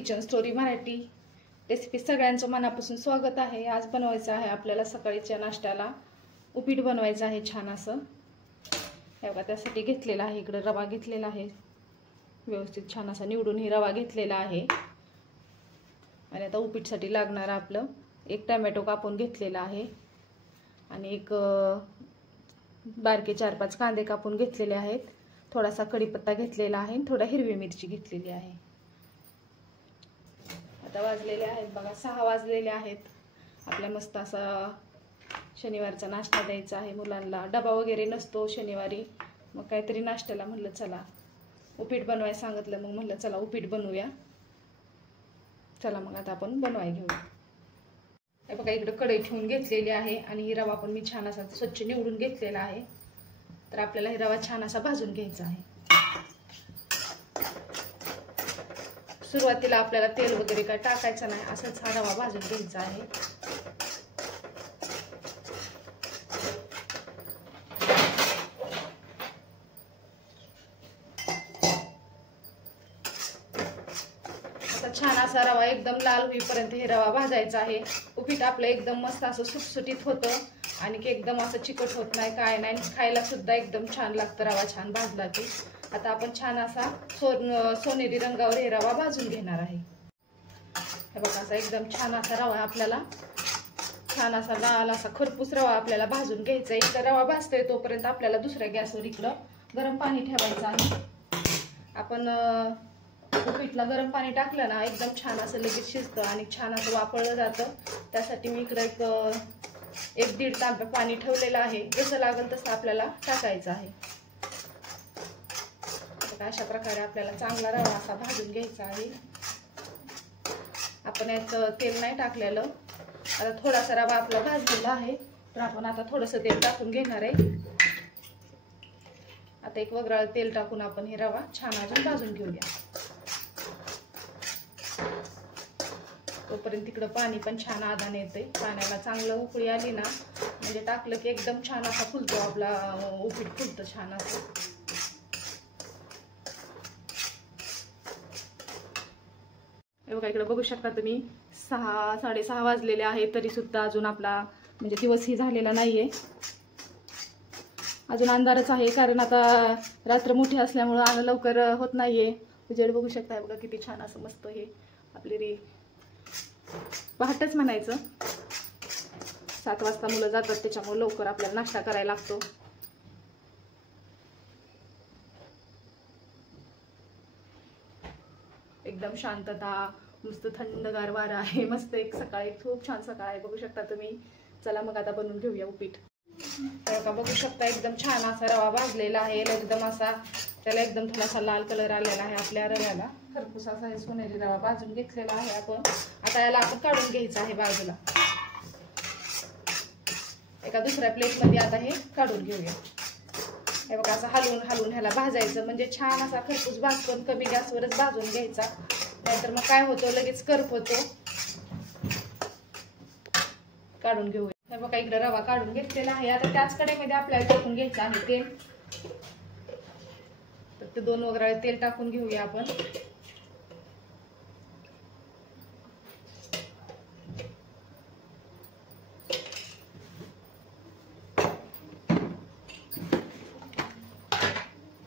Kitchen story Marathi recipe सगळ्यांचं मनापासून स्वागत आहे। आज बनवायचं आहे आपल्याला सकाळीच्या नाश्त्याला उपीट बनवायचं आहे छान असं। बघा त्यासाठी घेतलेला आहे, इकडे रवा घेतलेला आहे, व्यवस्थित छान असा निवडून ही रवा घेतलेला आहे। आणि आता उपीटसाठी लागणार आपलं एक टोमॅटो कापून घेतलेला आहे आणि एक बारके 4-5 कांदे कापून घेतलेले आहेत, थोडासा कढीपत्ता घेतलेला आहे, थोडा हिरवी मिरची घेतलेली आहे। आता वाजलेले आहेत बघा 6 वाजलेले आहेत। आपल्या मस्त असा शनिवारचा नाश्ता द्यायचा आहे मुलांना, डबा वगैरे नसतो शनिवारी, मग काहीतरी नाश्त्याला म्हणलं चला उपीट बनवायला सांगितलं, मग म्हणलं चला उपीट बनवूया। चला मग आता आपण बनवायला घेऊया। हे बघा इकडे कढई ठेवून घेतलेली आहे आणि ही रवा पण मी छान असा स्वच्छ निवडून घेतलेला आहे। तर आपल्याला ही रवा छान असा भाजून घ्यायचा आहे। सुरुवातीला आपल्याला तेल वगैरे काय टाकायचं नाही, असंच हा रवा भाजून घ्यायचा आहे। आता छान असा रवा एकदम लाल होईपर्यंत हे रवा भाजायचा आहे। उपीट आपलं एकदम मस्त असं सुटसुटीत होतं आणि एकदम असं चिकट होत नाही, काय नाही, खायला सुद्धा एकदम छान लागतं रवा छान भाजला की। आता आपण छान असा सोनेरी रंगावर हे रवा भाजून घेणार आहे। हे बघा असा एकदम छान असा रवा आपल्याला छान असा लाल असा खरपूस रवा आपल्याला भाजून घ्यायचा आहे। इकडे रवा भाजतोय तोपर्यंत आपल्याला दुसऱ्या गॅसवर इकडं गरम पाणी ठेवायचं आहे। आपण उपीटला गरम पाणी टाकलं ना एकदम छान असं लगेच शिजतं आणि छान असं वापरलं जातं। त्यासाठी मी इकडे एक 1.5 तांब्या पाणी ठेवलेलं आहे, जसं लागेल तसं आपल्याला टाकायचं आहे। अशा प्रकारे आपल्याला चांगला रवा असा भाजून घ्यायचा आहे। आपण यात तेल नाही टाकलेलं, आता थोडासा रवा आपला भाजलेला आहे, तर आपण आता थोडंसं तेल टाकून घेणार आहे। आता एक वगळं तेल टाकून आपण हे रवा छान अजून भाजून घेऊया। तोपर्यंत तिकडं पाणी पण छान आदान येते, पाण्याला चांगलं उकळी आली ना म्हणजे टाकलं की एकदम छान असा फुलतो आपला उपीट, फुलतं छान असं। हे बघा इकडे बघू शकता तुम्ही 6-6:30 वाजलेले आहे, तरी सुद्धा अजून आपला म्हणजे दिवसही झालेला नाहीये, अजून अंधारच आहे, कारण आता रात्र मोठी असल्यामुळे लवकर होत नाहीये। उजेड बघू शकता, बघा किती छान असं मस्त हे आपली पहाटच म्हणायचं। 7 वाजता मुलं जातात, त्याच्यामुळे लवकर आपल्याला नाश्ता करायला लागतो। एकदम शांतता, मस्त थंडगार वारा आहे, मस्त एक सकाळी खूप छान सकाळ आहे, बघू शकता तुम्ही। चला मग आता बनवून घेऊया उपीट। तर बघू शकता एकदम छान असा रवा भाजलेला आहे, एकदम असा त्याला एकदम थोडासा लाल कलर आलेला आहे आपल्या रव्याला, खरपूस असा हे सोनेरी रवा भाजून घेतलेला आहे आपण। आता याला आपण काढून घ्यायचं आहे बाजूला, एका दुसऱ्या प्लेटमध्ये आता हे काढून घेऊया। हे बघा असं हलवून हलवून ह्याला भाजायचं, म्हणजे छान असा खरपूस भाजून कमी गॅसवरच भाजून घ्यायचा, नाहीतर मग काय होतं लगेच करप होतो। काढून घेऊया। हे बघा इकडे रवा काढून घेतलेला आहे, आता त्याच कढईमध्ये आपल्याला टाकून घ्यायचं आहे तेल। तर ते 2 वगैरे तेल टाकून घेऊया आपण।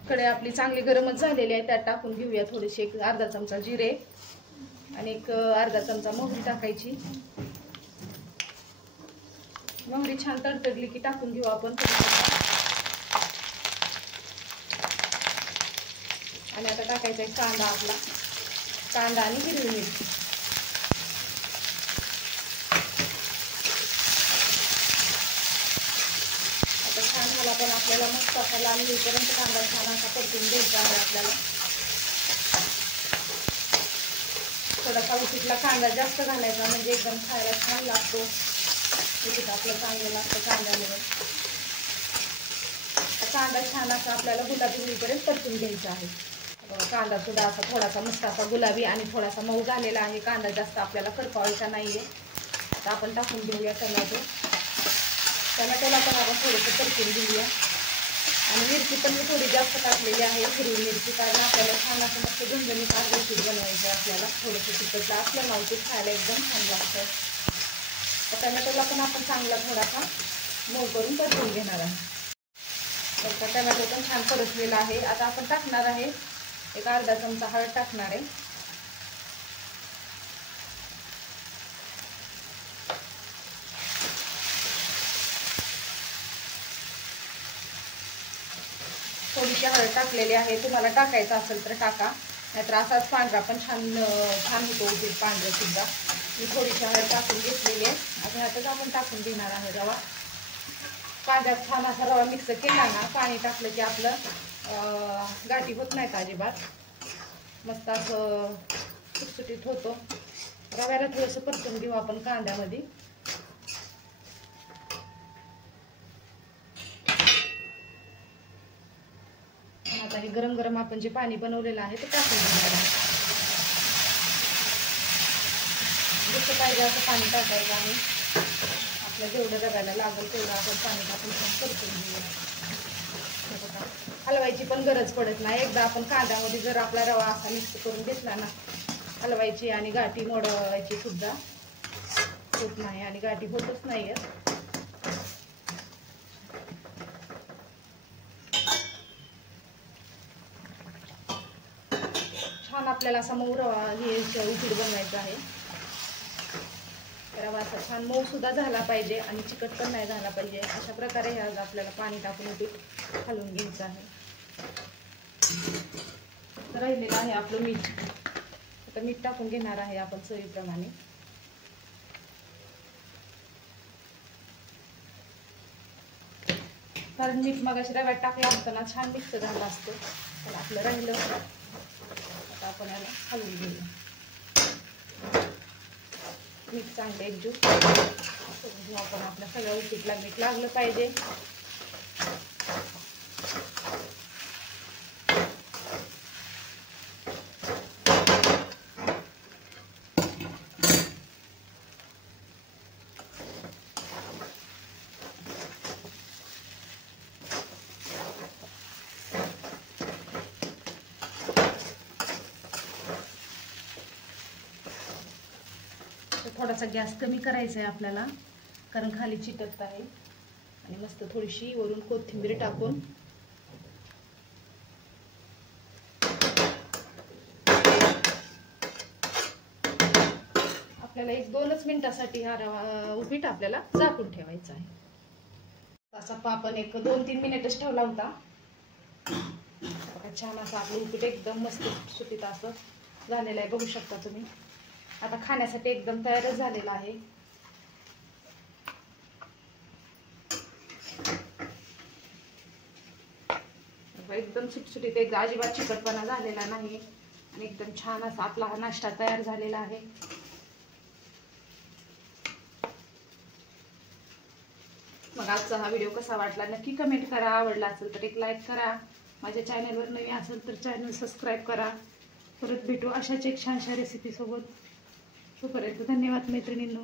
कढई आपली चांगली गरमच झालेली आहे, त्यात टाकून घेऊया थोडेसे एक अर्धा चमचा जिरे आणि एक अर्धा चमचा मोहरी टाकायची। मोहरी छान तडतडली की टाकून घेऊ आपण आणि आता टाकायचा एक कांदा आपला, कांदा आणि हिरवी मिरची। आता छान झाला पण आपल्याला मस्त असा लाल होईपर्यंत कांदा छान असा परतून द्यायचा आहे आपल्याला। थोडासा उपीटला कांदा जास्त घालायचा म्हणजे एकदम खायला छान लागतो, उपीट आपलं चांगलं लागतं कांद्यामुळे। कांदा छान असा आपल्याला गुलाबी होईपर्यंत परतून घ्यायचा आहे। कांदा सुद्धा असा थोडासा मस्त असा गुलाबी आणि थोडासा मऊ झालेला आहे, कांदा जास्त आपल्याला करपावायचा नाहीये। आता आपण टाकून घेऊया टोमॅटो, टोमॅटोला पण आपण थोडंसं परतून घेऊया आणि मिरची पण मी थोडी जास्त टाकलेली आहे, हिरवी मिरची, कारण आपल्याला छान असं मस्त झणझणीत आज उपीट बनवायचं आहे आपल्याला. थोडंसं तिखट असलं ना उपीट खायला एकदम छान लागतं. टमॅटोला पण आपण चांगला थोडासा मऊ करून परतून घेणार आहे. तर टमॅटो पण छान परतलेला आहे. आता आपण टाकणार आहे एक अर्धा चमचा हळद टाकणार आहे. थोडीशी हळद टाकलेली आहे, तुम्हाला टाकायचं असेल तर टाका, नाहीतर असाच पांढरा पण छान होतो उपीट पांढरं सुद्धा. मी थोडीशी हळद टाकून घेतलेली आहे. आता ह्यातच आपण टाकून देणार आहे रवा. कांद्यात छान असा रवा मिक्स केला ना, पाणी टाकलं की आपलं गाठी होत नाहीत अजिबात, मस्त असं सुटसुटीत होतो. रव्याला थोडंसं परतून घेऊ आपण कांद्यामध्ये. आता हे गरम गरम आपण जे पाणी बनवलेलं आहे ते टाकून घेणार आहे. जसं पाहिजे असं पाणी टाकायचं आहे. आपल्या जेवढं रव्याला लागेल तेवढं आपण पाणी टाकून परतून घेऊया. हलवायची पण गरज पडत नाही. एकदा आपण कांद्यामध्ये जर आपला रवा असा मिक्स करून घेतला ना, हलवायची आणि गाठी मोडवायची सुद्धा होत नाही आणि गाठी होतच नाही आहेत. छान आपल्याला असा मऊ रवा हे उपीट बनवायचं आहे. रवा असा छान मऊ सुद्धा झाला पाहिजे आणि चिकट पण नाही झाला पाहिजे. अशा प्रकारे हे आज आपल्याला पाणी टाकून उपीट हलवून घ्यायचं आहे. राहिलेलं आहे आपलं मीठ. आता मीठ टाकून घेणार आहे आपण चवीप्रमाणे. कारण मीठ मगाशी रव्यात टाकलं असतं ना, छान मिक्स झालं असतं, पण आपलं राहिलं. आता आपण याला हलवून घेऊया. मीठ चांगलं एकजूट करून घेऊ आपण. आपल्या सगळ्या उपीटला मीठ लागलं पाहिजे. थोडासा गॅस कमी करायचा आहे आपल्याला, कारण खाली चिकटत आहे. आणि मस्त थोडीशी वरून कोथिंबीर टाकून आपल्याला 1-2 मिनिटासाठी हा रवा उपीट आपल्याला झाकून ठेवायचा आहे. असा आपण 1-2-3 मिनिटच ठेवला होता. छान असं आपलं उपीट एकदम मस्त सुटीत असं झालेलं आहे, बघू शकता तुम्ही. आता खाण्यासाठी एकदम तयारच झालेला आहे. एकदम सुटसुटीत, एकदम अजिबात चिकटपणा झालेला नाही आणि एकदम छान असा आपला हा नाश्ता तयार झालेला आहे. मग आजचा हा व्हिडिओ कसा वाटला नक्की कमेंट करा. आवडला असेल तर एक लाईक करा. माझ्या चॅनलवर नवीन असेल तर चॅनल सबस्क्राईब करा. परत भेटू अशाच एक छानशा रेसिपी सोबत. तोपर्यंत धन्यवाद मैत्रिणींनो.